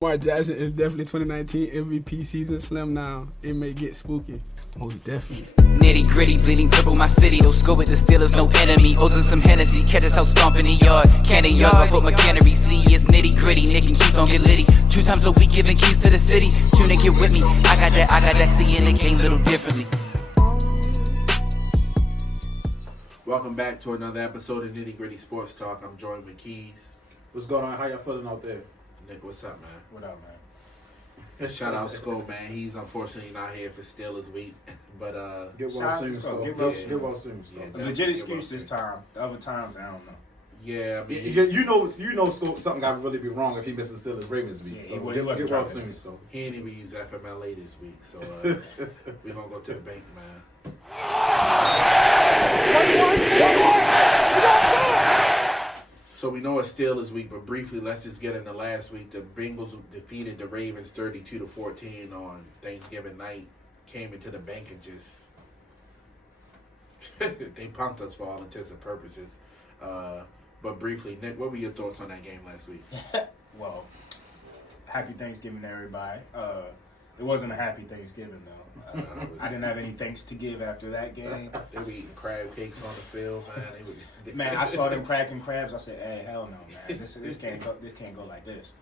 Lamar Jackson is definitely 2019 MVP season. Slim now. It may get spooky. Most definitely. Nitty gritty, bleeding purple, my city. Don't score with the Steelers, no enemy. Ozing some Hennessy, catch us out stomping the yard. Candy yard, my foot McHenry. See, it's nitty gritty. Nick and Keith don't get litty. 2 times a week, giving keys to the city. Tune and get with me. I got that. Seeing the game little differently. Welcome back to another episode of Nitty Gritty Sports Talk. I'm joined with Keys. What's going on? How y'all feeling out there? Nick, what's up, man? What up, man? Shout out Skull, man. He's unfortunately not here for Steelers week, but get well soon, Skull. Get well soon, Skull. Yeah, legit excuse this time. The other times, I don't know. Yeah, I mean, you know, Skull, something got to really be wrong if he misses Steelers Ravens week. Yeah, so get well soon, Skull. He ain't even use FMLA this week, so we're gonna go to the bank, man. So we know it's Steelers week, but briefly, let's just get into last week. The Bengals defeated the Ravens 32-14 on Thanksgiving night. Came into the bank and just they punked us for all intents and purposes. But briefly, Nick, what were your thoughts on that game last week? Well, happy Thanksgiving to everybody. It wasn't a happy Thanksgiving though. I didn't have any thanks to give after that game. They were eating crab cakes on the field, man. Man, I saw them cracking crabs. I said, "Hey, hell no, man! This can't go like this."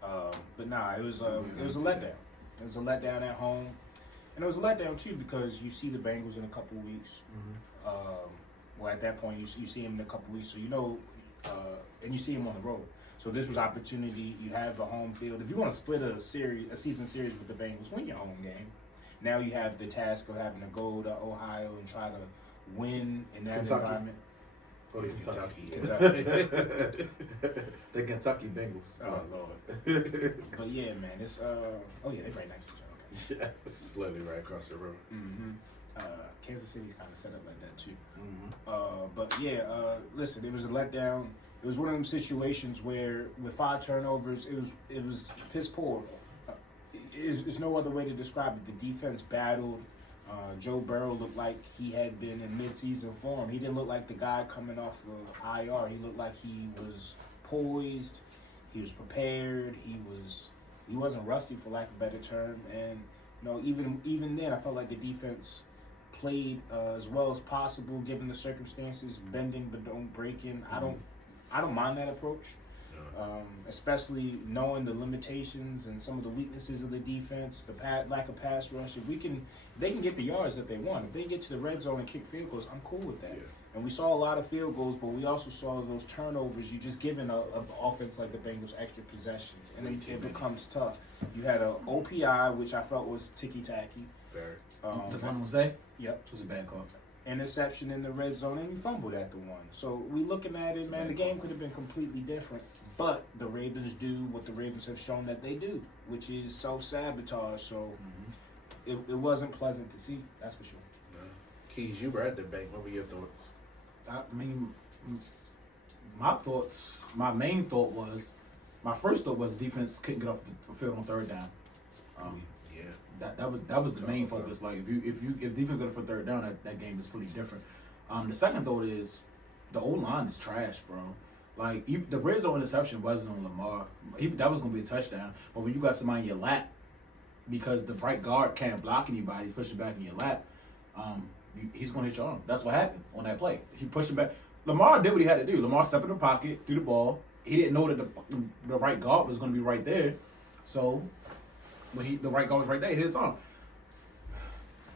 But nah, it was a letdown. It was a letdown at home, and it was a letdown too because you see the Bengals in a couple of weeks. Well, at that point, you see them in a couple of weeks, so you know, and you see them on the road. So this was opportunity. You have a home field. If you want to split a season series with the Bengals, win your home game. Now you have the task of having to go to Ohio and try to win in that environment. Go to Kentucky. The Kentucky Bengals. Oh Lord. But yeah, man, it's they're right next to each other. Yeah, it's literally right across the road. Kansas City's kind of set up like that too. But yeah, listen, it was a letdown. It was one of them situations where with 5 turnovers, it was piss poor. There's no other way to describe it. The defense battled. Joe Burrow looked like he had been in midseason form. He didn't look like the guy coming off of IR. He looked like he was poised. He was prepared. He wasn't rusty, for lack of a better term. And you know, even then, I felt like the defense played as well as possible given the circumstances, bending but don't breaking. I don't mind that approach. Especially knowing the limitations and some of the weaknesses of the defense, the lack of pass rush. If they can get the yards that they want. If they get to the red zone and kick field goals, I'm cool with that. Yeah. And we saw a lot of field goals, but we also saw those turnovers. You just giving an offense like the Bengals extra possessions, and it becomes tough. You had an OPI, which I felt was ticky-tacky. Very. The one Jose? Yep. It was a bad call. Interception in the red zone, and you fumbled at the one. So we looking at it, man, the game could have been completely different. But the Ravens do what the Ravens have shown that they do, which is self-sabotage. So it wasn't pleasant to see, that's for sure. Keys, you were at the bank. What were your thoughts? I mean, my main thought was, my first thought was defense couldn't get off the field on third down. That was the main focus. Like if defense got for third down, that game is pretty different. The second thought is the O-line is trash, bro. Like the red zone interception wasn't on Lamar. That was gonna be a touchdown. But when you got somebody in your lap, because the right guard can't block anybody, he's pushing back in your lap. He's gonna hit your arm. That's what happened on that play. He pushed him back. Lamar did what he had to do. Lamar stepped in the pocket, threw the ball. He didn't know that the right guard was gonna be right there. So when the right guard was right there, he hit his arm.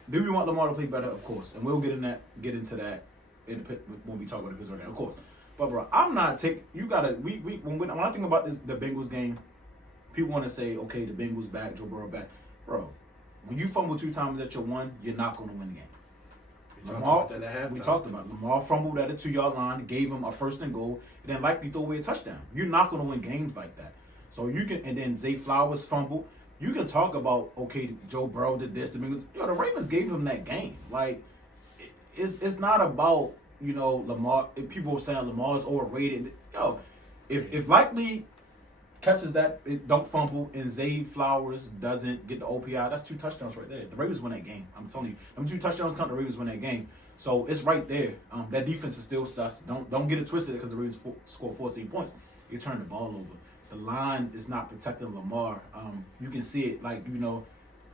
Do we want Lamar to play better? Of course, and we'll get into that when we talk about the Pittsburgh game, of course. But bro, I'm not taking. You gotta. When I think about the Bengals game, people want to say, okay, the Bengals back, Joe Burrow back, bro. When you fumble 2 times at your one, you're not going to win the game. We talked about it. Lamar fumbled at the 2-yard line, gave him a 1st and goal, and then likely throw away a touchdown. You're not going to win games like that. So you can, and then Zay Flowers fumbled. You can talk about, okay, Joe Burrow did this. The Ravens gave him that game. Like, it's not about, Lamar. If people were saying Lamar is overrated. If likely catches that, don't fumble, and Zay Flowers doesn't get the OPI, that's 2 touchdowns right there. The Ravens win that game. I'm telling you. Them 2 touchdowns count, the Ravens win that game. So it's right there. That defense is still sus. Don't get it twisted because the Ravens scored 14 points. You turn the ball over. the line is not protecting Lamar. You can see it. Like,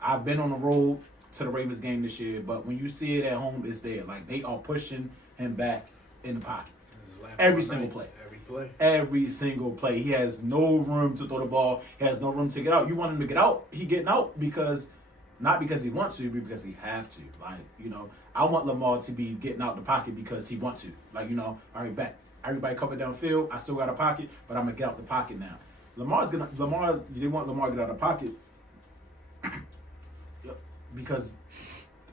I've been on the road to the Ravens game this year, but when you see it at home, it's there. Like, they are pushing him back in the pocket. Every single play. Every single play. He has no room to throw the ball. He has no room to get out. You want him to get out, he getting out not because he wants to, but because he have to. Like, I want Lamar to be getting out the pocket because he wants to. Like, all right, back. Everybody covered downfield. I still got a pocket, but I'm gonna get out the pocket now. They want Lamar to get out of the pocket because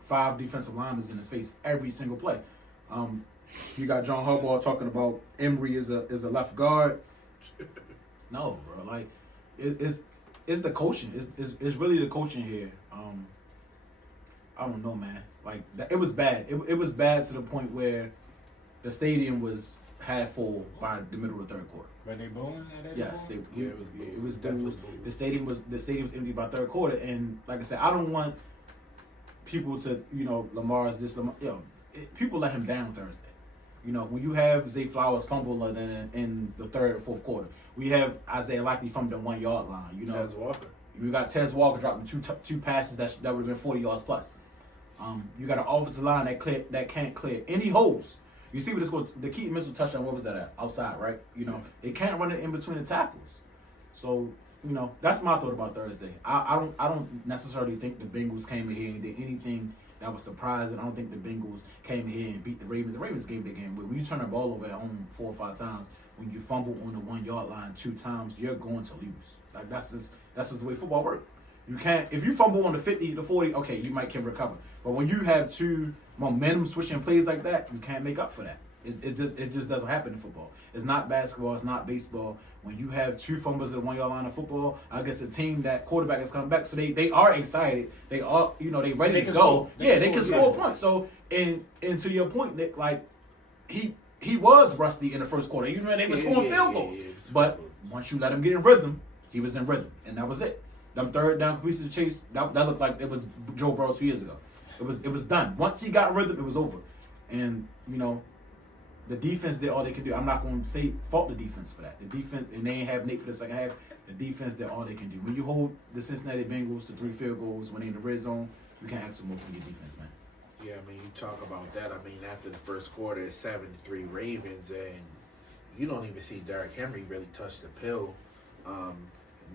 5 defensive linemen in his face every single play. You got John Harbaugh talking about Emery is a left guard. No, bro. Like, it's the coaching. It's really the coaching here. I don't know, man. Like, it was bad. It was bad to the point where the stadium was half full by the middle of the third quarter. Were they booing at that? Yes, point? it was the stadium was empty by third quarter, and like I said, I don't want people to Lamar's this Lamar. People let him down Thursday. When you have Zay Flowers fumble in the third or fourth quarter, we have Isaiah Likely from the 1 yard line. Tez Walker. You got Tez Walker dropping two passes that would have been 40 yards plus. You got an offensive line that can't clear any holes. You see what it's going. The key missile touchdown. What was that at? Outside, right? They can't run it in between the tackles. So that's my thought about Thursday. I don't necessarily think the Bengals came in here and did anything that was surprising. I don't think the Bengals came in here and beat the Ravens. The Ravens gave their game away. When you turn the ball over at home 4 or 5 times, when you fumble on the 1 yard line 2 times, you're going to lose. Like, that's just the way football works. You can't, if you fumble on the 50, the 40, okay, you can recover. But when you have 2 momentum switching plays like that, you can't make up for that. It just doesn't happen in football. It's not basketball. It's not baseball. When you have 2 fumbles at the 1 yard line of football, I guess a team that quarterback is coming back, so they are excited. They are they ready to go. They can score points. So and to your point, Nick, like he was rusty in the first quarter. They were scoring field goals, but once you let him get in rhythm, he was in rhythm, and that was it. Them third down completions to Chase, that looked like it was Joe Burrow 2 years ago. It was done. Once he got rhythm, it was over. And the defense did all they could do. I'm not going to fault the defense for that. The defense, and they ain't have Nate for the second half. The defense did all they can do. When you hold the Cincinnati Bengals to 3 field goals when they in the red zone, you can't ask for more from your defense, man. Yeah, you talk about that. After the first quarter, it's 7-3 Ravens, and you don't even see Derrick Henry really touch the pill.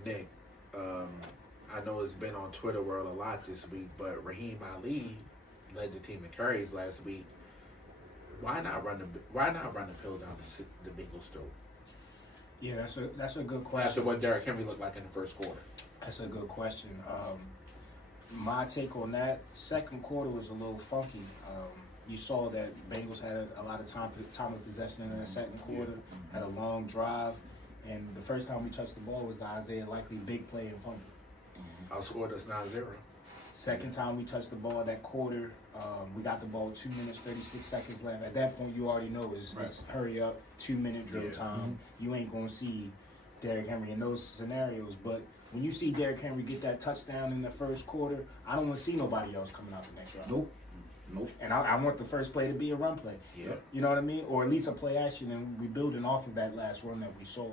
Nick, I know it's been on Twitter world a lot this week, but Raheem Ali led the team in carries last week. Why not run the pill down the Bengals' throat? Yeah, that's a good question. After what Derrick Henry looked like in the first quarter. That's a good question. My take on that, second quarter was a little funky. You saw that Bengals had a lot of time of possession in the second quarter, had a long drive, and the first time we touched the ball was the Isaiah Likely big play and fumble. Outscored us 9-0. Second time we touched the ball that quarter, we got the ball 2 minutes, 36 seconds left. At that point, you already know it's hurry up, 2-minute drill time. You ain't going to see Derrick Henry in those scenarios. But when you see Derrick Henry get that touchdown in the first quarter, I don't want to see nobody else coming out the next round. Nope. And I want the first play to be a run play. Yeah. You know what I mean? Or at least a play action, and we building off of that last run that we saw.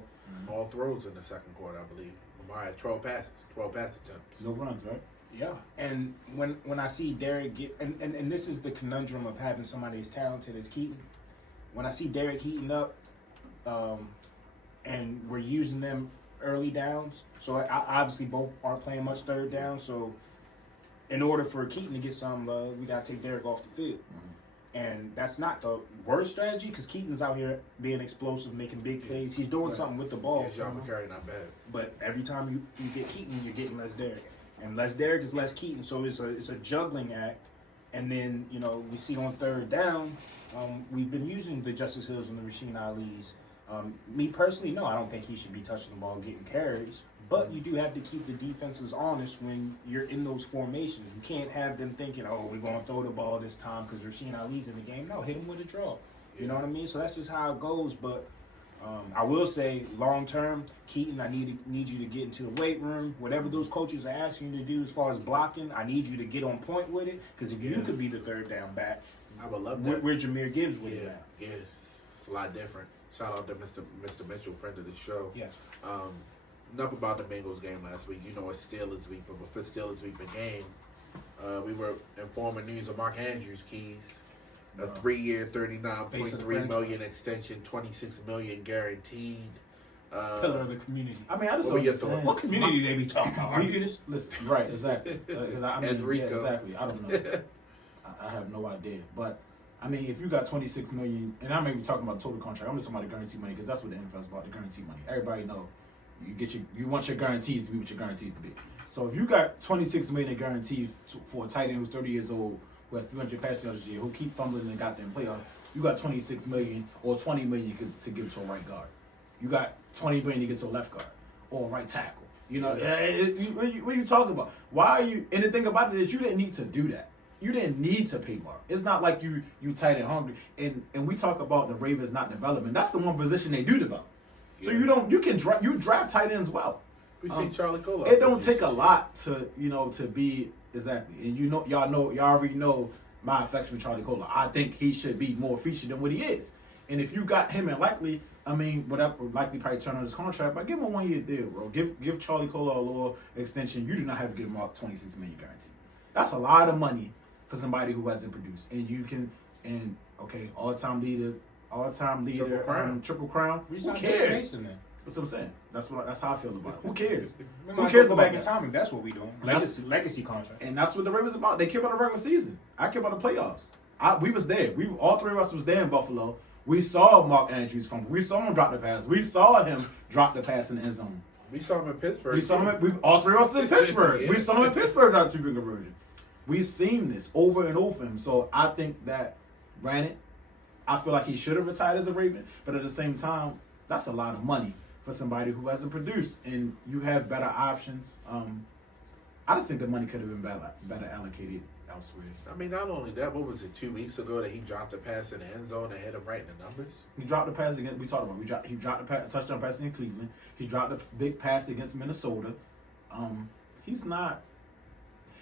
All throws in the second quarter, I believe. Lamar had 12 pass attempts. No runs, right? Yeah, and when I see Derrick get and this is the conundrum of having somebody as talented as Keaton. When I see Derrick heating up, and we're using them early downs, so I obviously both aren't playing much third down. So in order for Keaton to get some love, we got to take Derrick off the field. And that's not the worst strategy because Keaton's out here being explosive, making big plays. He's doing something with the ball. Yeah, John McCarry not bad. But every time you get Keaton, you're getting less Derrick. And less Derrick is less Keaton, so it's a juggling act. And then, we see on third down, we've been using the Justice Hills and the Rasheen Ali's. Me personally, no, I don't think he should be touching the ball, getting carries. But you do have to keep the defenses honest when you're in those formations. You can't have them thinking, we're going to throw the ball this time because Rasheen Ali's in the game. No, hit him with a draw. You know what I mean? So that's just how it goes. But I will say, long term, Keaton, I need you to get into the weight room. Whatever those coaches are asking you to do as far as blocking, I need you to get on point with it. Because if you could be the third down back, I would love that. Where Jahmyr Gibbs with it now. Yeah, it's a lot different. Shout out to Mr. Mitchell, friend of the show. Yes. enough about the Bengals game last week. You know, it's Steelers week, but before Steelers week began, we were informing news of Mark Andrews' keys. A 3-year, $39.3 million extension, $26 million guaranteed. Pillar of the community. I mean, I just don't understand. What community they be talking about? Arbutus? Listen, right, exactly. I mean, Enrico. yeah, exactly. I don't know. I have no idea. But, I mean, if you got $26 million, and I'm maybe talking about total contract, I'm just talking about the guaranteed money because that's what the NFL is about, the guaranteed money. Everybody know you want your guarantees to be what your guarantees to be. So if you got $26 million in guarantees for a tight end who's 30 years old, who has 300 passing yards a year, who keep fumbling in the goddamn playoff, you got $26 million or $20 million to give to a right guard. You got $20 million to get to a left guard or a right tackle. You know, what are you talking about? Why are you? And the thing about it is, you didn't need to do that. You didn't need to pay Mark. It's not like you tight and hungry. And we talk about the Ravens not developing. That's the one position they do develop. So you draft tight ends well. We see Charlie Cole. It don't take a lot to be exactly. And y'all already know my affection for Charlie Cole. I think he should be more featured than what he is. And if you got him and Likely, I mean, whatever, Likely probably turn on his contract, but give him a 1-year deal, bro. Give Charlie Cole a little extension. You do not have to give Mark $26 million guarantee. That's a lot of money for somebody who hasn't produced. And you can, all-time leader, triple crown. Who cares? That's what I'm saying. That's how I feel about it. Who cares? Who cares about in timing? That's what we doing. Legacy contract. And that's what the Ravens about. They care about the regular season. I care about the playoffs. We was there. All three of us was there in Buffalo. We saw Mark Andrews fumble. We saw him drop the pass. We saw him drop the pass in the end zone. We saw him in Pittsburgh. We saw him. All three of us in Pittsburgh. Yeah. We saw him in Pittsburgh drop 2-point conversion. We've seen this over and over him. So I think that, granted, I feel like he should have retired as a Raven, but at the same time, that's a lot of money for somebody who hasn't produced, and you have better options. I just think the money could have been better allocated elsewhere. I mean, not only that, what was it, 2 weeks ago that he dropped a pass in the end zone and had him right in the numbers? He dropped the pass against. We talked about. He dropped the touchdown pass in Cleveland. He dropped the big pass against Minnesota. He's not.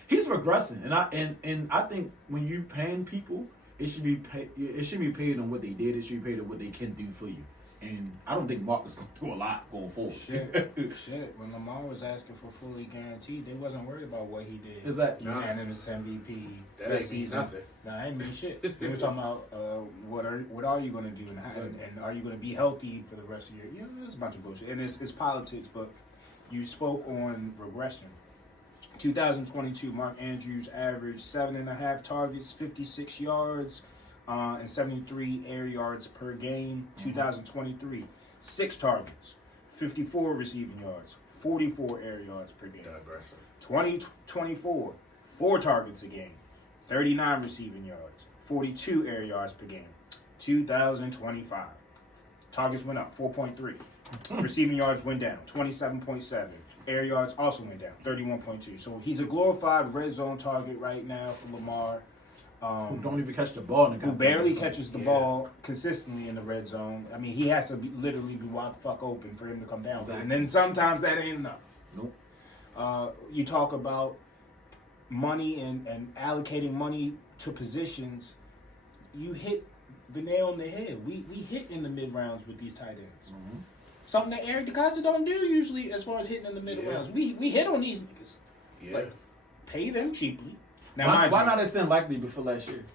He's regressing, and I think when you paying people, it should be paid on what they did. It should be paid on what they can do for you. And I don't think Mark is going to do a lot going forward. Shit. When Lamar was asking for fully guaranteed, they wasn't worried about what he did. Exactly. Unanimous MVP. That ain't mean nothing. Nah, ain't mean shit. They were talking about what are you going to do and are you going to be healthy for the rest of the year? You know, it's a bunch of bullshit. And it's politics, but you spoke on regression. 2022, Mark Andrews averaged 7.5 targets, 56 yards, and 73 air yards per game. 2023, 6 targets, 54 receiving yards, 44 air yards per game. 2024, 4 targets a game, 39 receiving yards, 42 air yards per game. 2025, targets went up 4.3, receiving yards went down 27.7. Air yards also went down 31.2. So he's a glorified red zone target right now for Lamar. Who don't even catch the ball. Who barely catches the ball consistently in the red zone. I mean, he has to literally be wide the fuck open for him to come down. Exactly. And then sometimes that ain't enough. Nope. You talk about money and allocating money to positions. You hit the nail on the head. We hit in the mid rounds with these tight ends. Mm-hmm. Something that Eric DeCosta don't do usually as far as hitting in the middle rounds. We hit on these niggas. Yeah. Like, pay them cheaply. Now, why not extend Likely before last year?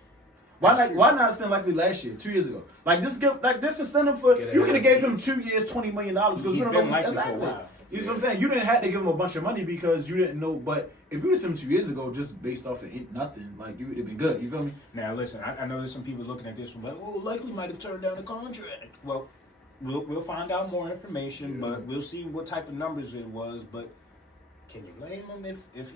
Why not extend Likely last year, 2 years ago? Just extend him for. You could have gave him 2 years, $20 million because we don't know exactly. exactly. You know what I'm saying? You didn't have to give him a bunch of money because you didn't know. But if you would have sent him 2 years ago, just based off of nothing, like you would have been good. You feel me? Now listen, I know there's some people looking at this one like, oh, Likely might have turned down the contract. Well, we'll find out more information, but we'll see what type of numbers it was. But can you blame him if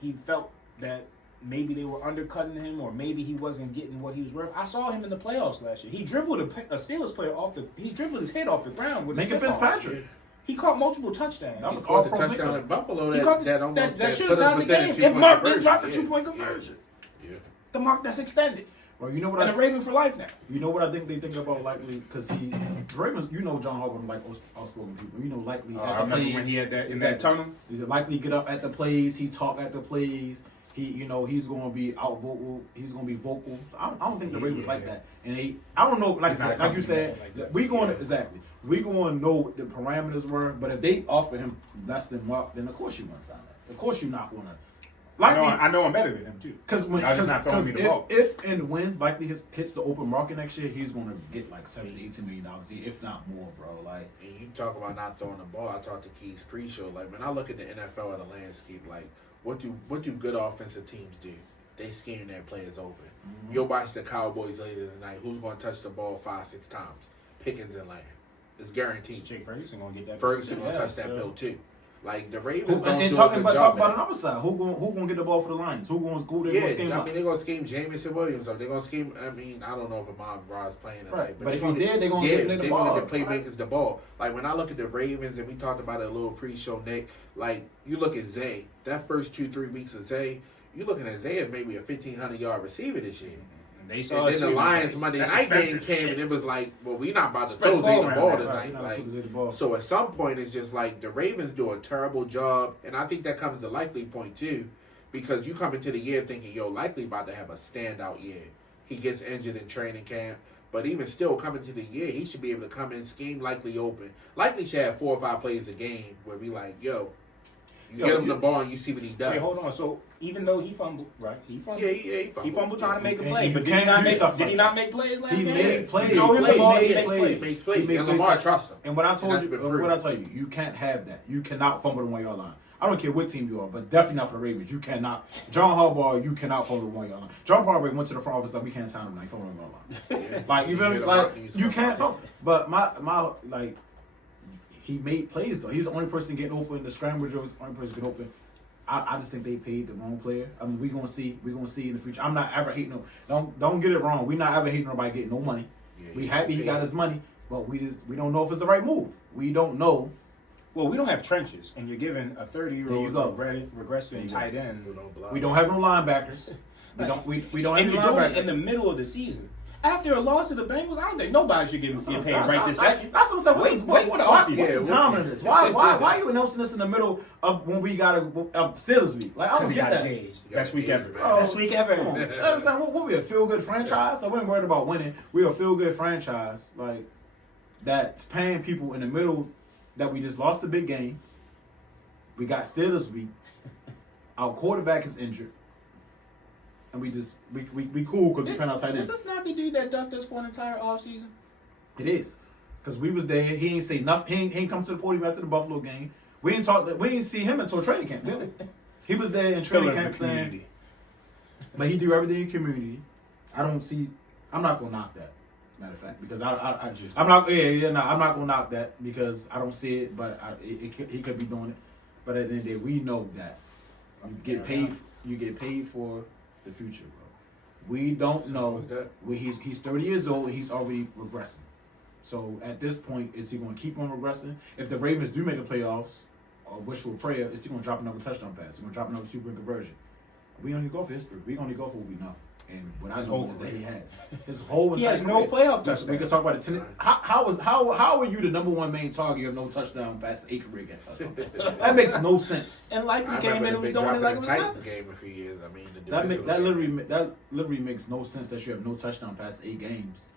he felt that maybe they were undercutting him or maybe he wasn't getting what he was worth? I saw him in the playoffs last year. He dribbled a Steelers player he dribbled his head off the ground with Minka Fitzpatrick. He caught multiple touchdowns. That was all the touchdown in Buffalo that should have tied the game. If Mark didn't drop the 2-point conversion. Yeah. The mark that's extended. Well, you know what? And a Raven for life now. You know what I think they think about Likely because Ravens. You know John Harbaugh like outspoken people. You know Likely. I remember when he had that in that tunnel. He's Likely get up at the plays. He talk at the plays. He's going to be out vocal. He's going to be vocal. So I don't think the Ravens like that. And I don't know. Like you said, we going to know what the parameters were. But if they offer him less than Mark, then of course you want to sign that. Of course you're not going to. I know I'm better than him too. Because if and when likely hits the open market next year, he's going to get like $17 to $18 million, if not more, bro. Like, and you talk about not throwing the ball. I talked to Keys pre-show. Like, when I look at the NFL and the landscape, like, what do good offensive teams do? They scheme their players open. Mm-hmm. You'll watch the Cowboys later tonight. Who's going to touch the ball 5-6 times? Pickens and Lamb. It's guaranteed. Jake Ferguson going to get that. Ferguson going to touch that bill too. Like the Ravens, talk about another side. Who gonna get the ball for the Lions? Who gonna scheme up? They're gonna scheme Jamison Williams up. They're gonna scheme. I mean, I don't know if Amon Ra's playing tonight, right. But if he did, they're gonna get the ball. They're gonna get the playmakers the ball. Like when I look at the Ravens, and we talked about it a little pre-show, Nick. Like you look at Zay, that first 2-3 weeks of Zay, you looking at Zay as maybe a 1,500-yard receiver this year. And then the Lions Monday night game came, and it was like, well, we're not about to throw Zay the ball tonight. Like, so at some point, it's just like the Ravens do a terrible job, and I think that comes to likely point too, because you come into the year thinking, yo, likely about to have a standout year. He gets injured in training camp, but even still coming to the year, he should be able to come in, scheme likely open. Likely should have 4 or 5 plays a game where we like, yo, get him the ball and you see what he does. Wait, hold on. So even though he fumbled, right? He fumbled. Yeah, he fumbled trying to make a play. But did he not make plays last game? He made plays. He makes plays. And Lamar trusts him. And what I told you, what I tell you, you can't have that. You cannot fumble the 1-yard line. I don't care what team you are, but definitely not for the Ravens. You cannot. John Harbaugh, you cannot fumble the 1-yard line. John Harbaugh went to the front office like, we can't sign him now. He fumbled the 1-yard line. Like, you feel me? Like, you can't fumble. But my like, he made plays though. He's the only person getting open. The scramble was the only person getting open. I just think they paid the wrong player. I mean, we're gonna see in the future. I'm not ever hating no. Don't get it wrong. We're not ever hating nobody getting no money. Yeah, we happy he got his money, but we don't know if it's the right move. We don't know. Well, we don't have trenches, and you're giving a 30-year-old regressing tight end. We don't have no linebackers. We don't have any linebackers. Doing it in the middle of the season. After a loss to the Bengals, I don't think nobody should get paid right this second. That's what I'm saying. Wait for the offseason. What's the timing of this? Why are you announcing this in the middle of when we got a Steelers week? Like, I don't get that. Best week ever. Best week ever. Understand? What we a feel good franchise? So we ain't worried about winning. We're a feel good franchise like that's paying people in the middle that we just lost a big game. We got Steelers week. Our quarterback is injured. And we cool because we pen our tight end. Is this not the dude that ducked us for an entire offseason? It is. Because we was there. He ain't say nothing. He ain't come to the podium after the Buffalo game. We ain't see him until training camp, really. He was there in training camp saying, but he do everything in community. I'm not gonna knock that. Matter of fact, because I'm not gonna knock that because I don't see it, but he could be doing it. But at the end of the day, we know that you get paid for the future, bro. We don't know. He's 30 years old and he's already regressing. So at this point, is he going to keep on regressing? If the Ravens do make the playoffs, or wishful prayer, is he going to drop another touchdown pass? Is he going to drop another 2-point conversion? We only go for history. We only go for what we know. And what I know is that he has his whole entire he has no playoff touchdowns. We can talk about it. How are you the number one main target? You have no touchdown pass, 8 career touchdown passes. That makes no sense. And like we came in and was doing it like it was nothing. Game a few years. I mean, that literally makes no sense that you have no touchdown pass 8 games,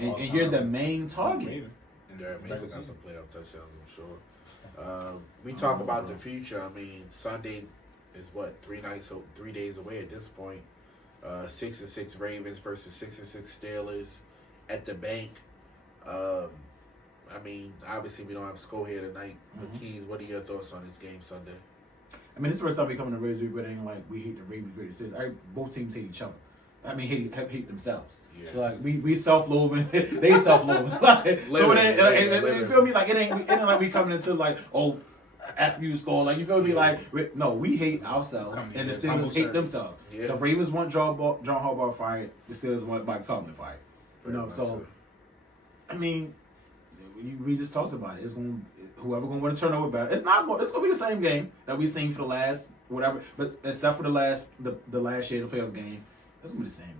and you're the main target. Derek Mason got some playoff touchdowns, I'm sure. We talk about the future. I mean, Sunday is what 3 days away at this point. 6-6 Ravens versus 6-6 Steelers at the bank. I mean, obviously we don't have a score here tonight. But Keys, what are your thoughts on this game Sunday? I mean, this is the first time we come to the Ravens week, but it ain't like we hate the Ravens greatest is. Both teams hate each other. I mean, hate themselves. Yeah. So like we self-loathing, they self-loathing. So it ain't, you feel me? Like it ain't like we coming into like after you score, like you feel me? Like we hate ourselves, and the Steelers hate themselves. Yeah. The Ravens want John Harbaugh fired. The Steelers want Mike Tomlin fired. So I mean, we just talked about it. It's whoever gonna win a turnover battle. It's gonna be the same game that we seen for the last whatever, but except for the last year the playoff game, it's gonna be the same game.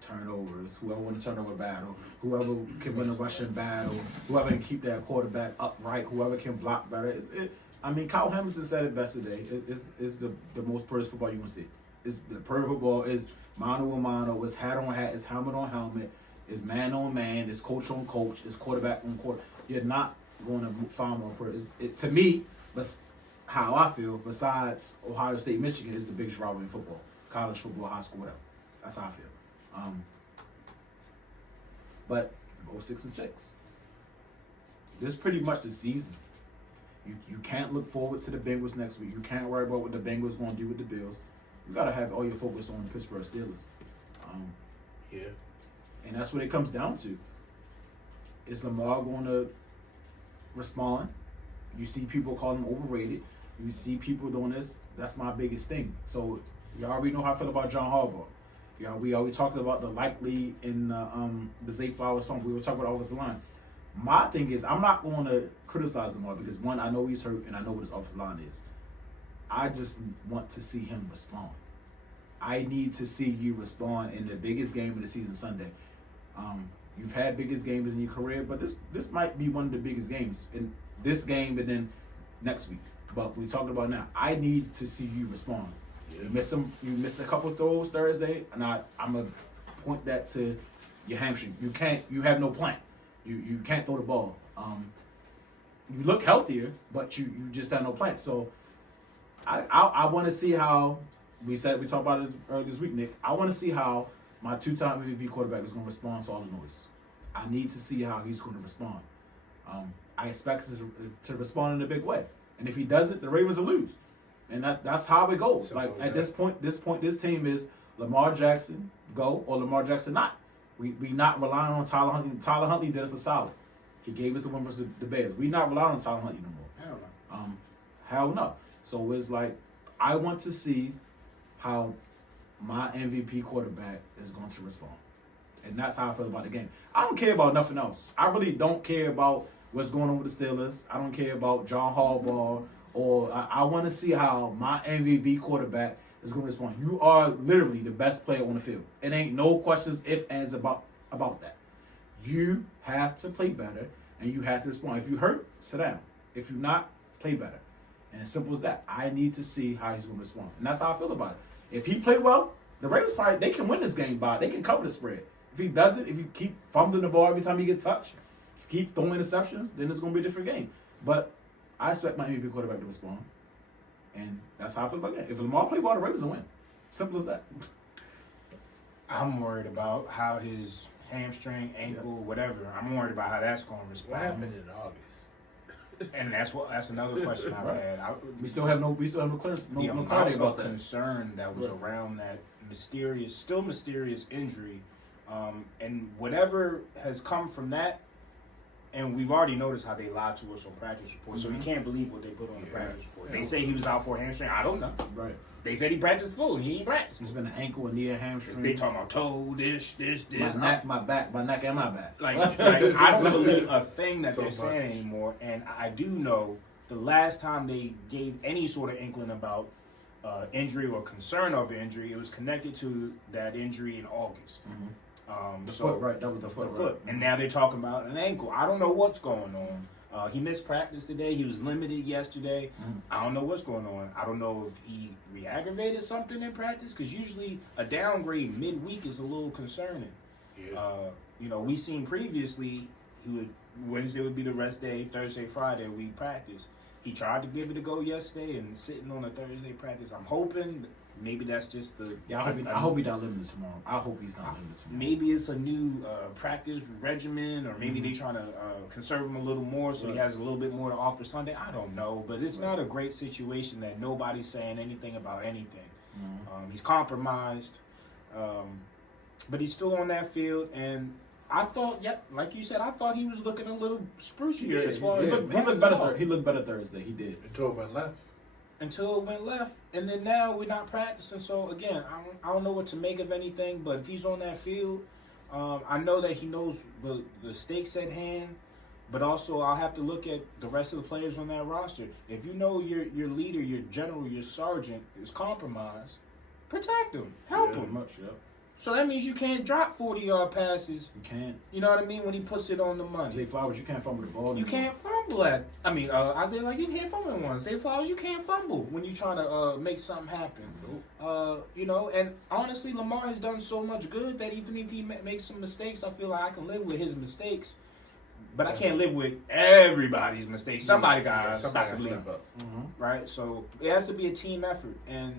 Turnovers. Whoever wins a turnover battle. Whoever can win a rushing battle. Whoever can keep their quarterback upright. Whoever can block better. I mean, Kyle Hamilton said it best today. It's the most purest football you can see. It's the pure football is mano a mano. It's hat on hat. It's helmet on helmet. It's man on man. It's coach on coach. It's quarterback on quarter. You're not going to find more pure. To me, that's how I feel. Besides Ohio State, Michigan is the biggest rivalry in football, college football, high school, whatever. That's how I feel. But go 6-6. This is pretty much the season. You can't look forward to the Bengals next week. You can't worry about what the Bengals going to do with the Bills. You got to have all your focus on the Pittsburgh Steelers. Yeah. And that's what it comes down to. Is Lamar going to respond? You see people call him overrated. You see people doing this. That's my biggest thing. So you already know how I feel about John Harbaugh. We already talked about the likely in the Zay Flowers song. We were talking about offensive line. My thing is, I'm not going to criticize Lamar because, one, I know he's hurt and I know what his offensive line is. I just want to see him respond. I need to see you respond in the biggest game of the season Sunday. You've had biggest games in your career, but this might be one of the biggest games in this game and then next week. But we're talking about now. I need to see you respond. Yeah. You missed a couple throws Thursday, and I'm gonna point that to your hamstring. You have no plan. You can't throw the ball. You look healthier, but you just have no plan. So I want to see how we talked about this earlier this week, Nick. I want to see how my two-time MVP quarterback is going to respond to all the noise. I need to see how he's going to respond. I expect him to respond in a big way, and if he doesn't, the Ravens will lose, and that's how it goes. Like at this point, this team is Lamar Jackson go or Lamar Jackson not. We not relying on Tyler Huntley. Tyler Huntley did us a solid. He gave us the win versus the Bears. We not relying on Tyler Huntley no more. Hell no. Hell no. So it's like I want to see how my MVP quarterback is going to respond. And that's how I feel about the game. I don't care about nothing else. I really don't care about what's going on with the Steelers. I don't care about John Harbaugh. Or I want to see how my MVP quarterback is going to respond. You are literally the best player on the field. It ain't no questions, ifs, ands about that. You have to play better, and you have to respond. If you hurt, sit down. If you're not, play better. And as simple as that. I need to see how he's going to respond. And that's how I feel about it. If he play well, the Ravens they can win this game they can cover the spread. If he doesn't, if you keep fumbling the ball every time you get touched, keep throwing interceptions, then it's going to be a different game. But I expect my MVP quarterback to respond. And that's how I feel about that. If Lamar play well, the Ravens will win. Simple as that. I'm worried about how his hamstring, ankle, whatever. I'm worried about how that's going to respond. What happened in August? And that's another question I've had. We still have no clearance, no clarity about that. Concern that was around that still mysterious injury, and whatever has come from that. And we've already noticed how they lied to us on practice reports, so we can't believe what they put on the practice report. They say he was out for a hamstring. I don't know. Right. They said he practiced full. He ain't practiced. He's been an ankle, a knee, a hamstring. They talking about toe, this. My neck, and my back. Like I don't believe a thing that they're saying anymore. And I do know the last time they gave any sort of inkling about injury or concern of injury, it was connected to that injury in August. Mm-hmm. The foot, right? That was the foot. Right. And now they're talking about an ankle. I don't know what's going on. He missed practice today. He was limited yesterday. Mm-hmm. I don't know what's going on. I don't know if he re-aggravated something in practice, because usually a downgrade midweek is a little concerning. Yeah. We seen previously Wednesday would be the rest day, Thursday, Friday we practice. He tried to give it a go yesterday and sitting on a Thursday practice. I'm hoping maybe that's just the... Yeah, I hope he's not limited tomorrow. I hope he's not limited tomorrow. Maybe it's a new practice regimen, or maybe they're trying to conserve him a little more so he has a little bit more to offer Sunday. I don't know. But it's not a great situation that nobody's saying anything about anything. Mm-hmm. He's compromised. But he's still on that field. And I thought, like you said, I thought he was looking a little sprucier as far as... He looked better. He looked better Thursday. He did. Until it went left. Until it went left, and then now we're not practicing. So again, I don't know what to make of anything. But if he's on that field, I know that he knows the stakes at hand. But also, I'll have to look at the rest of the players on that roster. If you know your leader, your general, your sergeant is compromised, protect him, help him. Much, yeah. So that means you can't drop 40-yard passes. You can't. You know what I mean? When he puts it on the money. Zay Flowers, you can't fumble the ball. You can't fumble at. I mean, Isaiah, like, you can't fumble in one. Zay Flowers, you can't fumble when you're trying to make something happen. You know, and honestly, Lamar has done so much good that even if he makes some mistakes, I feel like I can live with his mistakes. But I can't live with everybody's mistakes. Somebody got to stop the lead. Right? So it has to be a team effort. And,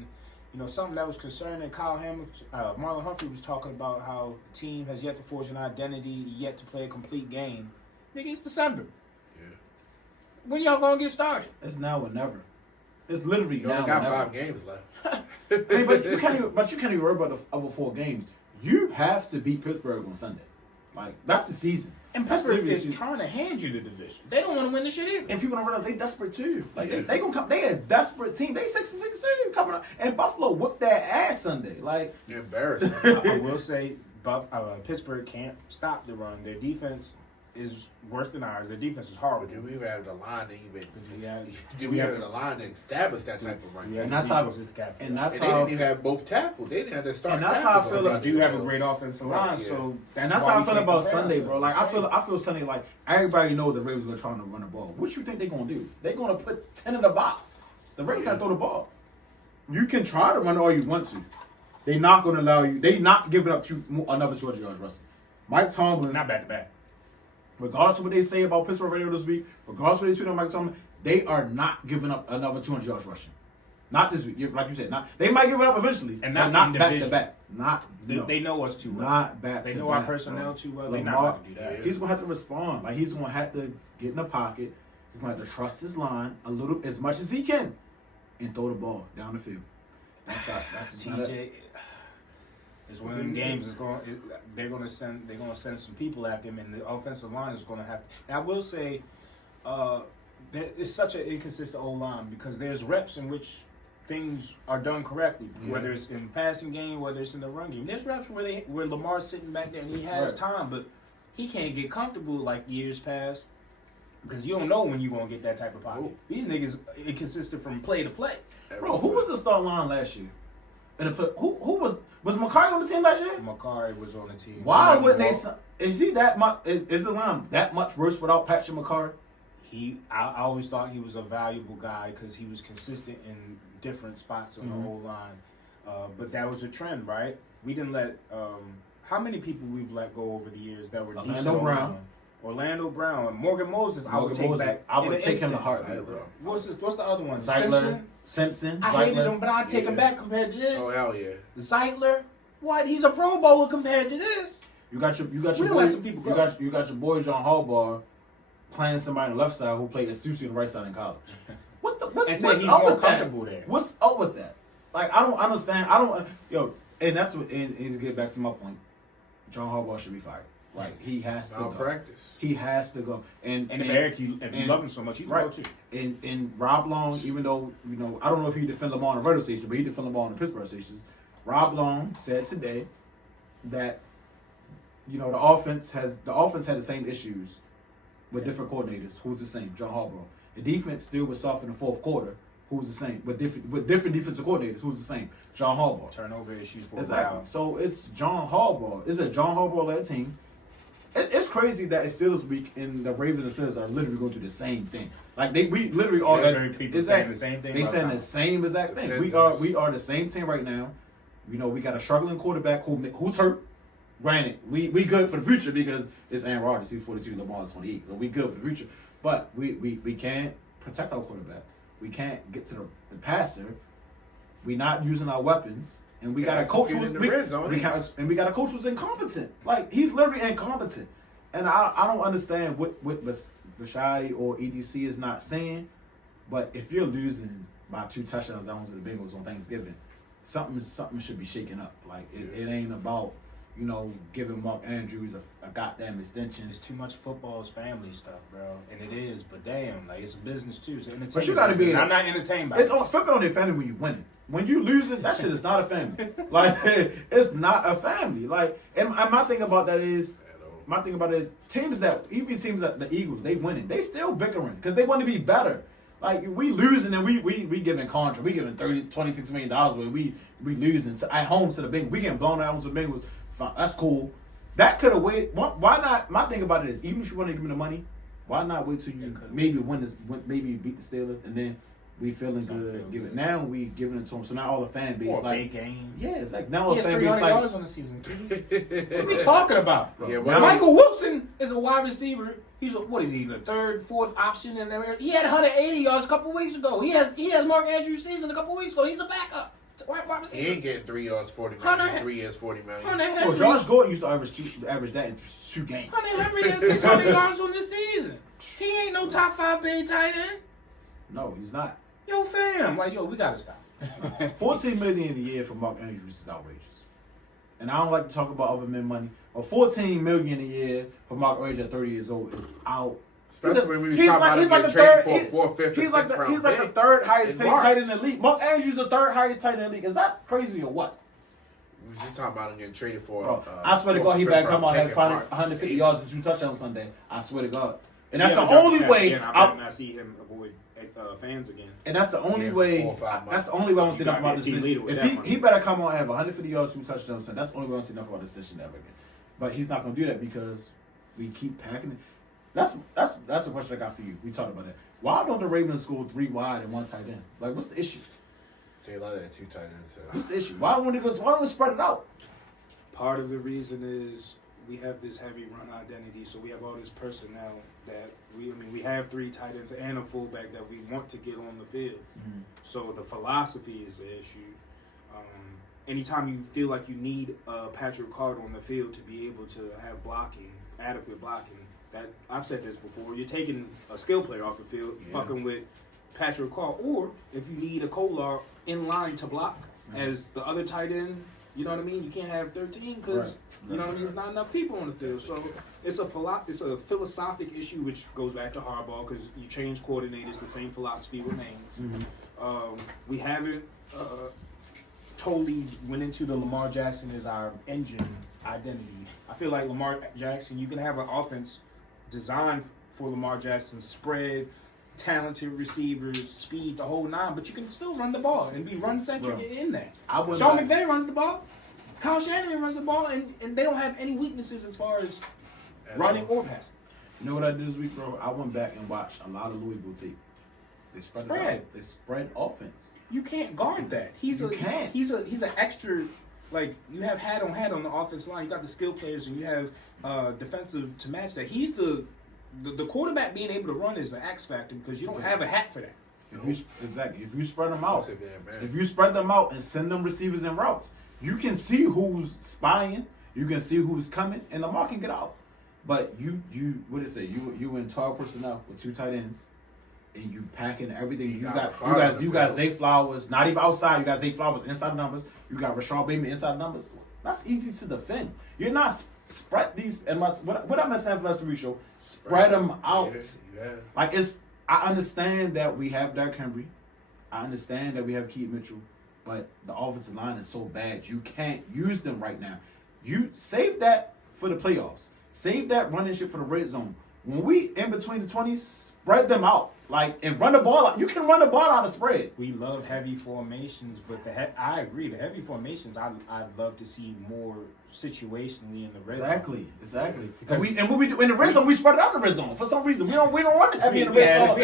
you know, something that was concerning Kyle Hamilton, Marlon Humphrey was talking about how the team has yet to forge an identity, yet to play a complete game. Nigga, it's December. Yeah. When y'all gonna get started? It's now or never. It's literally You now only or got never. 5 games left. I mean, but you can't even worry about the other 4 games. You have to beat Pittsburgh on Sunday. Like, that's the season. And That's Pittsburgh literally the is season. trying to hand you the division. They don't want to win this shit either. And people don't realize they desperate too. Like they gonna come. They a desperate team. They 6-6 too coming up. And Buffalo whooped their ass Sunday. Like Embarrassing. I will say, Pittsburgh can't stop the run. Their defense is worse than ours. Their defense is horrible. Do we even have the line to even? Yeah. Do we have the line to establish that type of run? Yeah, And that's how- resources to capitalize. and that's And they how. didn't even have both tackles. They didn't have their start. And that's how I tackles feel on like- They do have a great offensive line, Yeah. so And that's why how I we feel can't about compare Sunday, bro. Like ourselves. I feel Sunday like everybody know the Ravens gonna try to run the ball. What you think they gonna do? They gonna put 10 in the box. The Ravens gotta throw the ball. You can try to run all you want to. They not gonna allow you. They not giving up another 200 yards rushing. Mike Tomlin, Not back to back. regardless of what they say about Pittsburgh radio this week, regardless of what they tweet on Mike Tomlin, they are not giving up another 200 yards rushing. Not this week, like you said. Not they might give it up eventually, And but not not in back to division. back. Not They know us too well. not back They to know back, our personnel bro. too well. They're Lamar, not about to do that. He's gonna have to respond. Like he's gonna have to get in the pocket. He's gonna have to trust his line a little as much as he can, and throw the ball down the field. That's TJ is one of them games. They're gonna send some people after him, and the offensive line is gonna have to. And I will say, it's such an inconsistent O line because there's reps in which things are done correctly, whether it's in the passing game, whether it's in the run game. There's reps where Lamar's sitting back there and he has time, but he can't get comfortable like years past because you don't know when you're gonna get that type of pocket. These niggas inconsistent from play to play. Bro, who was the start line last year? And who was Makari on the team last year? Makari was on the team. Why wouldn't they? Is he that much? Is the line that much worse without Patrick Makari? I always thought he was a valuable guy because he was consistent in different spots on the whole line. But that was a trend, right? We didn't let how many people we've let go over the years that were decent. Orlando Brown, Morgan Moses. I would take back. I would take him to heart. heartbeat, bro. What's the other one? Simpson. I hated him, but I'd take him back compared to this. Oh hell yeah. Zeitler, what? He's a Pro Bowler compared to this. You got your don't boy. let some people go. You got your boy John Harbaugh playing somebody on the left side who played Susie on the right side in college. What's And said what's he's up more with that? comfortable there. What's up with that? Like I don't understand. And that's what. And to get back to my point, John Harbaugh should be fired. Like he has to go. Malpractice. He has to go. And if Eric, you love him so much, you can go too. And Rob Long, even though I don't know if he defend Lamar on the radio station, but he defend Lamar on the Pittsburgh stations. Rob Long said today that the offense had the same issues with different coordinators. Who's the same? John Harbaugh. The defense still was soft in the fourth quarter. Who's the same? With different defensive coordinators. Who's the same? John Harbaugh. Turnover issues for Exactly. a while. So it's John Harbaugh. It's a John Harbaugh-led team. It's crazy that it's Steelers week and the Ravens and Steelers are literally going through the same thing. Like we literally all people saying the same thing. They saying the same exact thing. We are the same team right now. We got a struggling quarterback who's hurt. Granted, we good for the future because it's Aaron Rodgers. He's 42, Lamar's 28. So we good for the future. But we can't protect our quarterback. We can't get to the passer. We're not using our weapons. And we got a coach who's we got a coach who's incompetent. Like he's literally incompetent. And I don't understand what Bashadi or EDC is not saying. But if you're losing by 2 touchdowns down to the Bengals on Thanksgiving, something should be shaken up. Like it ain't about giving Mark Andrews a goddamn extension. It's too much football is family stuff, bro, and it is. But damn, like it's a business too. It's entertainment. But you gotta be. I'm not entertained by it. It's football on their family when you winning. When you losing, that shit is not a family. Like it's not a family. Like and my thing about that is. Even teams that the Eagles, they winning. They still bickering because they want to be better. Like we losing and we giving contract. We giving $26 million away. We losing at home to the Bengals. We getting blown out to the Bengals. Fine, that's cool. That could have waited. Why not? My thing about it is, even if you want to give me the money, why not wait till you maybe maybe beat the Steelers and then we feeling good. Give it now. We giving it to them. So now all the fan base like big game. Yeah, it's like now all the fan base base like yards on the season. What are we talking about? Yeah, Michael Wilson is a wide receiver. He's what is he? The third, fourth option in there. He had 180 yards a couple weeks ago. He has Mark Andrews' season a couple weeks ago. He's a backup. Wide receiver. He ain't getting 3 yards, 40 million. 3 years, 40 million. Well, Josh Gordon used to average that in 2 games. Hunter Henry has 600 yards on this season. He ain't no top 5 paid tight end. No, he's not. Yo, fam, like yo, we gotta stop. $14 million a year for Mark Andrews is outrageous. And I don't like to talk about other men money, but $14 million a year for Mark Andrews at 30 years old is out. Especially when we was talking about him getting traded for a fourth, fifth, he's like the third highest paid tight end in the league. Mark Andrews is the third highest tight end in the league. Is that crazy or what? We was just talking about him getting traded for. Bro, I swear to God, he better come out and have 150 yards and 2 touchdowns Sunday. I swear to God. And that's the only way. I better not see him avoid fans again. And that's the only way. That's the only way I want to see nothing about this decision. If he better come on and have 150 yards, 2 touchdowns Sunday. That's the only way I want to see nothing about this decision ever again. But he's not going to do that because we keep packing it. That's a question I got for you. We talked about that. Why don't the Ravens score 3 wide and 1 tight end? Like, what's the issue? They love that 2 tight ends. So. What's the issue? Why don't we spread it out? Part of the reason is we have this heavy run identity, so we have all this personnel that we have 3 tight ends and a fullback that we want to get on the field. Mm-hmm. So the philosophy is the issue. Anytime you feel like you need Patrick Card on the field to be able to have adequate blocking, that I've said this before, you're taking a skill player off the field, fucking with Patrick Card, or if you need a Kolar in line to block as the other tight end, you know what I mean? You can't have 13 because you know what I mean. There's not enough people on the field, so it's a philosophic issue, which goes back to Harbaugh because you change coordinators, the same philosophy remains. Mm-hmm. We haven't totally went into the Lamar Jackson as our engine identity. I feel like Lamar Jackson, you can have an offense designed for Lamar Jackson, spread, talented receivers, speed, the whole 9, but you can still run the ball and be run-centric in that. Sean McVay runs the ball. Kyle Shanahan runs the ball, and they don't have any weaknesses as far as running or passing. You know what I did this week, bro? I went back and watched a lot of Louisville tape. They spread offense. You can't guard that. He's an extra. Like, you have hat on the offensive line. You got the skill players, and you have defensive to match that. He's the quarterback being able to run is the X factor because you don't have a hat for that. If you spread them out, and send them receivers and routes, you can see who's spying, you can see who's coming, and Lamar can get out. But you what did it say? You in 12 personnel with 2 tight ends, and you packing everything. You got Zay Flowers, not even outside. You got Zay Flowers inside numbers. You got Rashad Bateman inside numbers. That's easy to defend. You're not spread these. And what I'm saying for last week show, spread them out. Yeah. Like I understand that we have Derrick Henry. I understand that we have Keith Mitchell, but the offensive line is so bad you can't use them right now. You save that for the playoffs. Save that running shit for the red zone. When we in between the 20s, spread them out. Like, and run the ball out. You can run the ball out of spread. We love heavy formations, but I agree. The heavy formations, I'd love to see more situationally in the red zone. Exactly. And what we do in the red zone, we spread it out in the red zone. For some reason, we don't run heavy in the red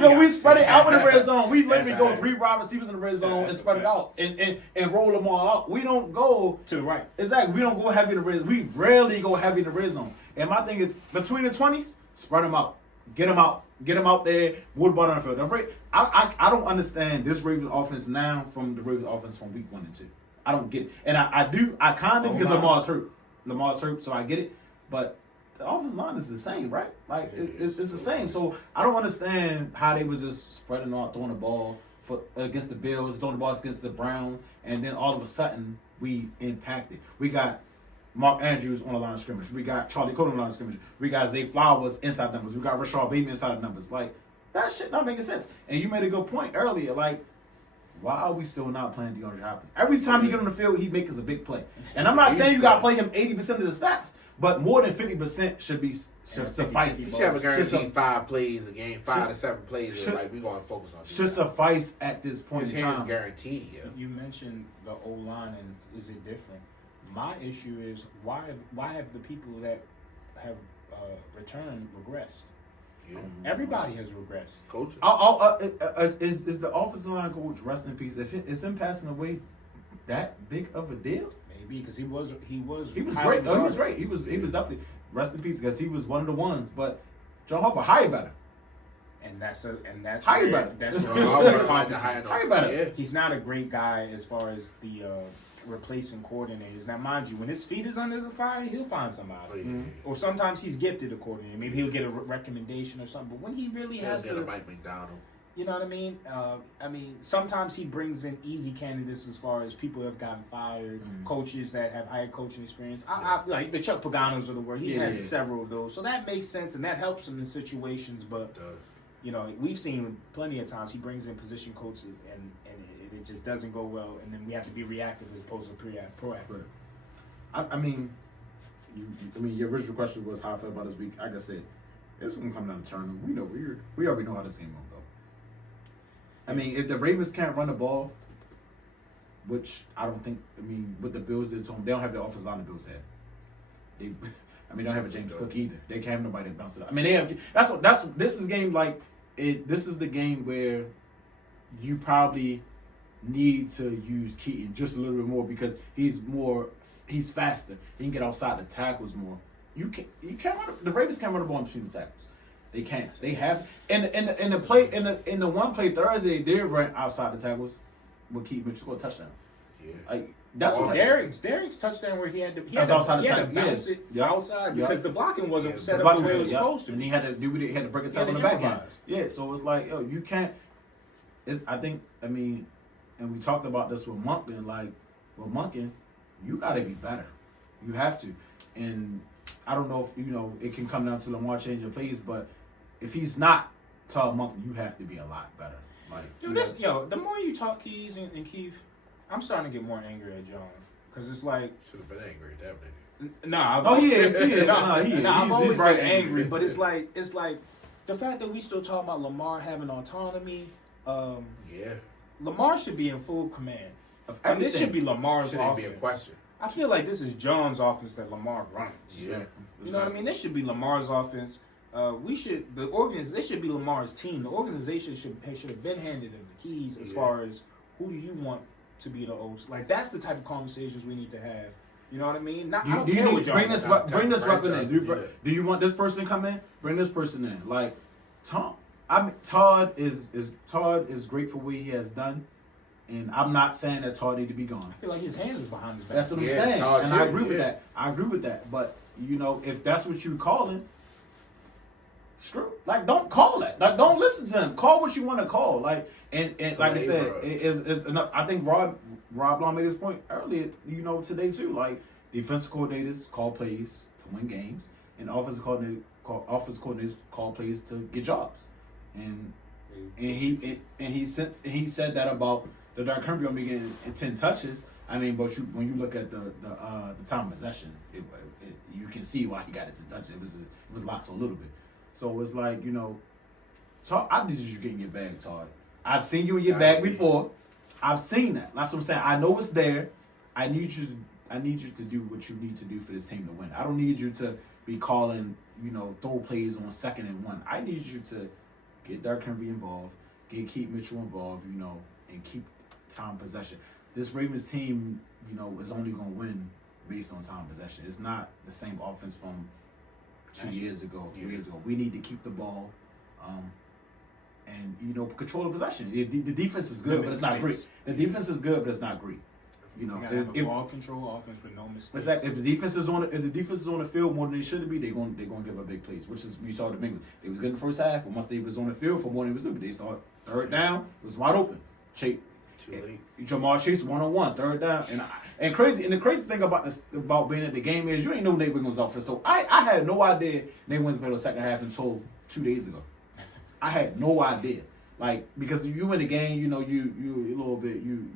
zone. We spread it out in the red zone. We literally go 3 wide receivers in the red zone and spread it out and roll them all out. We don't go to the right. Exactly. We don't go heavy in the red zone. We rarely go heavy in the red zone. And my thing is, between the 20s, spread them out. Get them out. Get them out there. Wood ball on the field. I don't understand this Ravens offense now from the Ravens offense from week 1 and 2. I don't get it. And I kind of because Lamar's hurt. Lamar's hurt, so I get it. But the offensive line is the same, right? Like, it's the same. So I don't understand how they was just spreading out, throwing the ball against the Bills, throwing the balls against the Browns, and then all of a sudden we impacted. We got Mark Andrews on the line of scrimmage. We got Charlie Cotto on the line of scrimmage. We got Zay Flowers inside numbers. We got Rashad Bateman inside numbers. Like, that shit not making sense. And you made a good point earlier. Like, why are we still not playing DeAndre Hopkins? Every time he get on the field, he makes us a big play. And I'm not saying you got to play him 80% of the snaps, but more than 50% should suffice. You should have a guaranteed Should 5 plays a game, 5 to 7 plays. should- Like we gonna focus on. should suffice at this point His in hands time. guaranteed. Yeah. You mentioned the O-line, and is it different? My issue is why have the people that have returned regressed? Yeah. Everybody has regressed. Coach. Is the offensive line coach, rest in peace, is him passing away that big of a deal? Maybe because he was He was highly great. Oh, he was regarded. great. He was definitely rest in peace because he was one of the ones. But John Harper, hire better. And that's Hire where, better. that's Well, where I he's would've very liked to competent. hire Hire better. Yeah. He's not a great guy as far as the replacing coordinators. Now, mind you, when his feet is under the fire, he'll find somebody. Or sometimes he's gifted a coordinator. Maybe he'll get a recommendation or something. But when he really has Get a to, Mike McDonald. you know what I mean? Sometimes he brings in easy candidates as far as people who have gotten fired, coaches that have higher coaching experience. I feel like the Chuck Paganos of the world. He's had several of those. So that makes sense, and that helps him in situations. But, you know, we've seen plenty of times he brings in position coaches, and it just doesn't go well, and then we have to be reactive as opposed to proactive. I mean, your original question was how I felt about this week. Like I said, it's gonna come down to turnover. We already know how this game gonna go. I mean, if the Ravens can't run the ball, which I don't think. I mean, what the Bills did to them, they don't have the offensive line the Bills had. They don't have a James Cook either. They can't have nobody to bounce it up. I mean, they have. This is game like it. This is the game where you probably need to use Keaton just a little bit more because he's faster. He can get outside the tackles more. You can't run the Ravens can't run the ball between the tackles. They can't. They have in the one play Thursday they did run outside the tackles with Keaton Mitchell scored a touchdown. Yeah. Like that's what Derek's touchdown where he had to outside the tackle. bounce it outside because the blocking wasn't set the up button the way it was was set, supposed to. and he had to break a tackle Yeah, on the they back end. improvised. Yeah, so it's like, you can't. And we talked about this with Monken. Like with Monken, you got to be better. You have to. And I don't know if it can come down to Lamar changing plays, but if he's not Todd Monken, you have to be a lot better. Like the more you talk Keys and Keith, I'm starting to get more angry at John because it's like. Should have been angry at that nigga. Nah, he is. He is. I've always he's right been angry, but it's like the fact that we still talking about Lamar having autonomy. Yeah. Lamar should be in full command. And this should be Lamar's Shouldn't offense. be a question. I feel like this is John's offense that Lamar runs. Yeah. You know what I mean? This should be Lamar's offense. This should be Lamar's team. The organization should have been handed him the keys as far as who do you want to be the host. Like that's the type of conversations we need to have. You know what I mean? I don't care what John bring does. bring this weapon in. franchise. Do you want this person to come in? Bring this person in. Like Todd is great for what he has done, and I'm not saying that Todd need to be gone. I feel like his hands is behind his back. That's what I'm Yeah, saying, Todd and too, I agree with yeah. that. I agree with that. But if that's what you calling, screw. Like, don't call that. Like, don't listen to him. Call what you want to call. Like, and like I said, is enough. I think Rob Long made his point earlier. Today too. Like, defensive coordinators call plays to win games, and offensive coordinators call plays to get jobs. And he said that about the Dark Henry only getting 10 touches. I mean, but when you look at the time of possession, you can see why he got it to touch. It was lots a little bit. So it's like Todd. I need you getting your bag, Todd. I've seen you in your bag before. I've seen that. That's what I'm saying. I know it's there. I need you to do what you need to do for this team to win. I don't need you to be calling throw plays on 2nd and 1. I need you to get Dark Henry involved, get Keith Mitchell involved, and keep time possession. This Ravens team, is only going to win based on time possession. It's not the same offense from 2 years ago, 3 years ago. We need to keep the ball, and control the possession. The defense is good, but it's not great. The defense is good, but it's not great. You gotta have a ball control offense with no mistakes. If the defense is on the field more than they should be, they're going to give up big plays. Which is we saw the Bengals. They was good in the first half, but once they was on the field for more than they was doing, they start third down. It was wide open. Jamar Chase 1-on-1, third down, and the crazy thing about being at the game is you ain't know Nate Wiggins' offense. So I had no idea Nate Wiggins played the second half until 2 days ago. I had no idea. Like, because you win the game, you know, you a little bit, you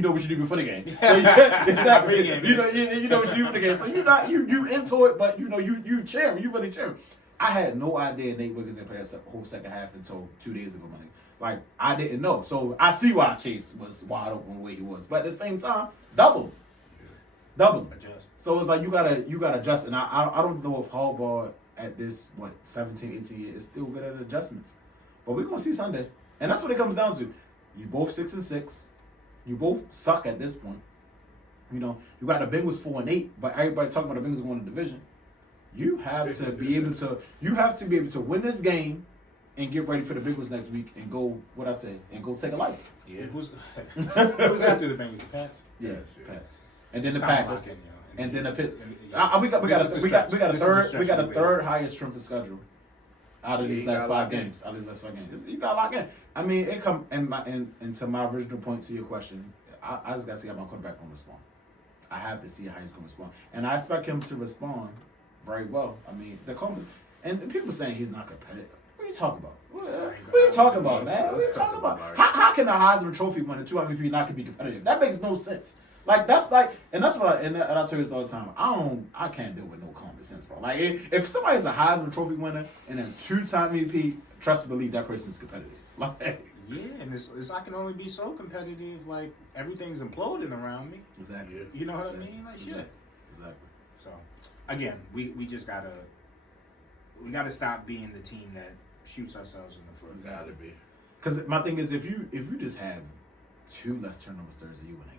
know what you do before the game. So exactly. You know what you do for the game. So you into it, but you know, you cheering, you really cheering. I had no idea Nate Wiggins didn't play that whole second half until 2 days ago, man. Like, I didn't know. So I see why Chase was wide open the way he was. But at the same time, double. Adjust. So it's like you gotta adjust. And I don't know if Harbaugh at this 17, 18 years is still good at adjustments. But we're gonna see Sunday. And that's what it comes down to. You both 6-6. You both suck at this point. You know, you got the Bengals 4-8, but everybody talking about the Bengals going to the division. You have to be able to win this game and get ready for the Bengals next week and go go take a life. Yeah. Who's after the Bengals? The Pats? Yeah, Pats. And then the Packers. And then the Pittsburgh. We got a third highest strength of schedule out of these last 5 games. You got to lock in. I mean, it come and to my original point to your question, I just got to see how my quarterback going to respond. I have to see how he's going to respond, and I expect him to respond very well. I mean, and people saying he's not competitive. What are you talking about? What are you talking about, man? What are you talking about? How can a Heisman Trophy winner, 2 MVP, not be competitive? That makes no sense. Like that's what I tell you this all the time. I can't deal with no common sense, bro. Like if somebody's a Heisman Trophy winner and a 2-time MVP, trust and believe that person's competitive. Like yeah, and it's I can only be so competitive. Like everything's imploding around me. Exactly. You know what I mean? Like shit. Exactly. So again, we just gotta stop being the team that shoots ourselves in the foot. Exactly. Because my thing is, if you just have 2 less turnovers Thursday, you win that game.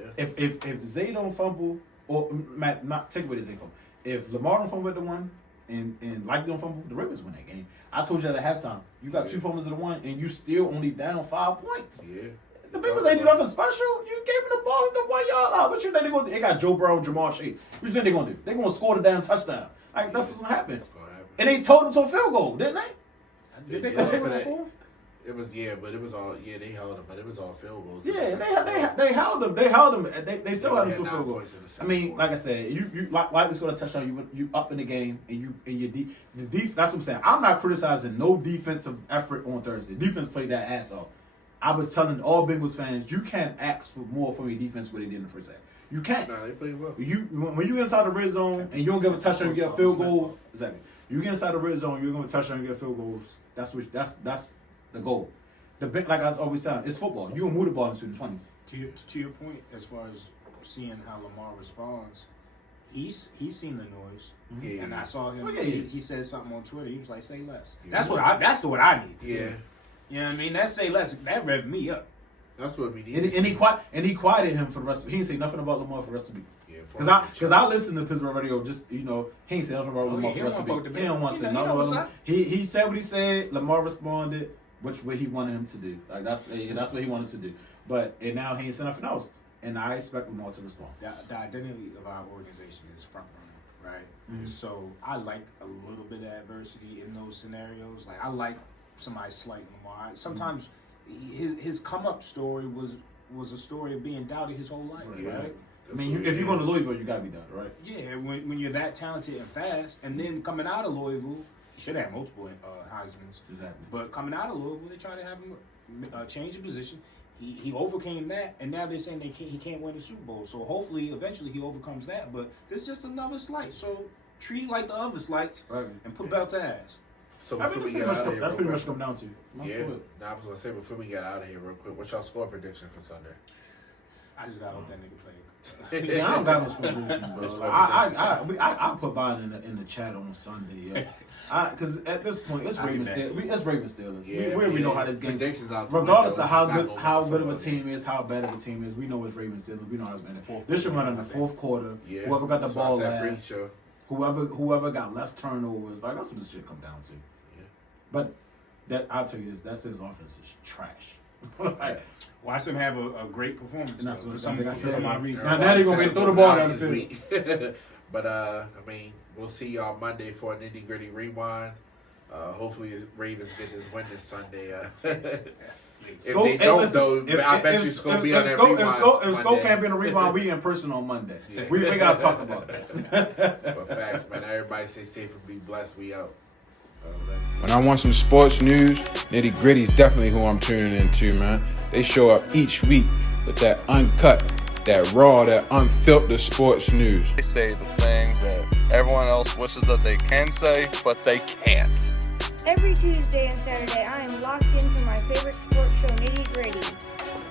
Yeah. If Zay don't fumble, or Matt, not take away the Zay fumble. If Lamar don't fumble with the one, and Like don't fumble, the Ravens win that game. I told you at halftime, you got 2 fumbles to the one, and you still only down 5 points. Yeah. The Bengals ain't do nothing special. You gave them the ball at the 1 yard line. What you think they're gonna do? They got Joe Burrow, Jamar Chase. What you think they're gonna do? They're gonna score the damn touchdown. Like that's what's gonna happen. And they told them to a field goal, didn't they? Did they go for the 4th? It was but it was all they held them, but it was all field goals. Yeah, they held them. They held them. They still held them to field goals. I mean, like I said, you like scored a touchdown. You up in the game, and the defense. That's what I'm saying. I'm not criticizing no defensive effort on Thursday. Defense played that ass off. I was telling all Bengals fans, you can't ask for more from your defense what they did in the first half. You can't. Nah, they played well. When you get inside the red zone and you don't give a touchdown, you get a field goal. Exactly. You get inside the red zone, you're going to touchdown, you get a field goals. That's the goal. Like I was always saying, it's football. You can move the ball into the 20s. To your point, as far as seeing how Lamar responds, he's seen the noise, and I saw him. He said something on Twitter. He was like, "Say less." Yeah. That's what I need. Yeah. You know what I mean? That say less. That revved me up. That's what we need. And he quieted him for the rest of. He didn't say nothing about Lamar for the rest of the week. Yeah. Because I listen to Pittsburgh radio. Just he ain't say nothing about Lamar for the rest of the week. He don't want to say nothing about Lamar. He said what he said. Lamar responded which way he wanted him to do. Like that's what he wanted to do. And now he ain't said nothing else. And I expect Lamar to respond. The identity of our organization is front runner, right? Mm-hmm. So I like a little bit of adversity in those scenarios. Like I like somebody slighting Lamar. Sometimes his come up story was a story of being doubted his whole life, right? I mean, if you're going to Louisville, you gotta be doubted, right? Yeah, when you're that talented and fast, and then coming out of Louisville, you should have multiple Heismans. Exactly. But coming out of Louisville, they try to have him change the position. He overcame that, and now they're saying he can't win the Super Bowl. So hopefully, eventually, he overcomes that. But this is just another slight. So treat it like the other slights, and put belt to ass. So before we get out of here, that's pretty much come down to. Yeah. I was gonna say before we get out of here, real quick, what's your score prediction for Sunday? I just gotta hope that nigga play. Yeah, I don't got no score prediction, bro. I put mine in the chat on Sunday. Yeah. Because at this point, it's Ravens Steelers. Yeah, we know how this game. Regardless of how good of a team is, how bad of a team is, we know it's Ravens Steelers. We know how it's been. This should run in the 4th quarter. Yeah. Whoever got the ball last, whoever got less turnovers, like that's what this shit come down to. Yeah. But I'll tell you this, that Steelers offense is trash. Watch them have a great performance. And that's what some of my reasons. Now they're gonna throw the ball down the field. But I mean, we'll see y'all Monday for a nitty gritty rewind. Hopefully, Ravens get this win this Sunday. If they don't, though, I bet you it's gonna be on that rewind. If Scope can't be in a rewind, we in person on Monday. Yeah. We gotta talk about this. But facts, man. Everybody stay safe and be blessed. We out. When I want some sports news, Nitty Gritty's definitely who I'm tuning into, man. They show up each week with that uncut, that raw, that unfiltered sports news. They say the things that everyone else wishes that they can say, but they can't. Every Tuesday and Saturday, I am locked into my favorite sports show, Nitty Gritty.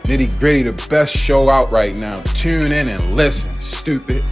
Nitty Gritty, the best show out right now. Tune in and listen, stupid.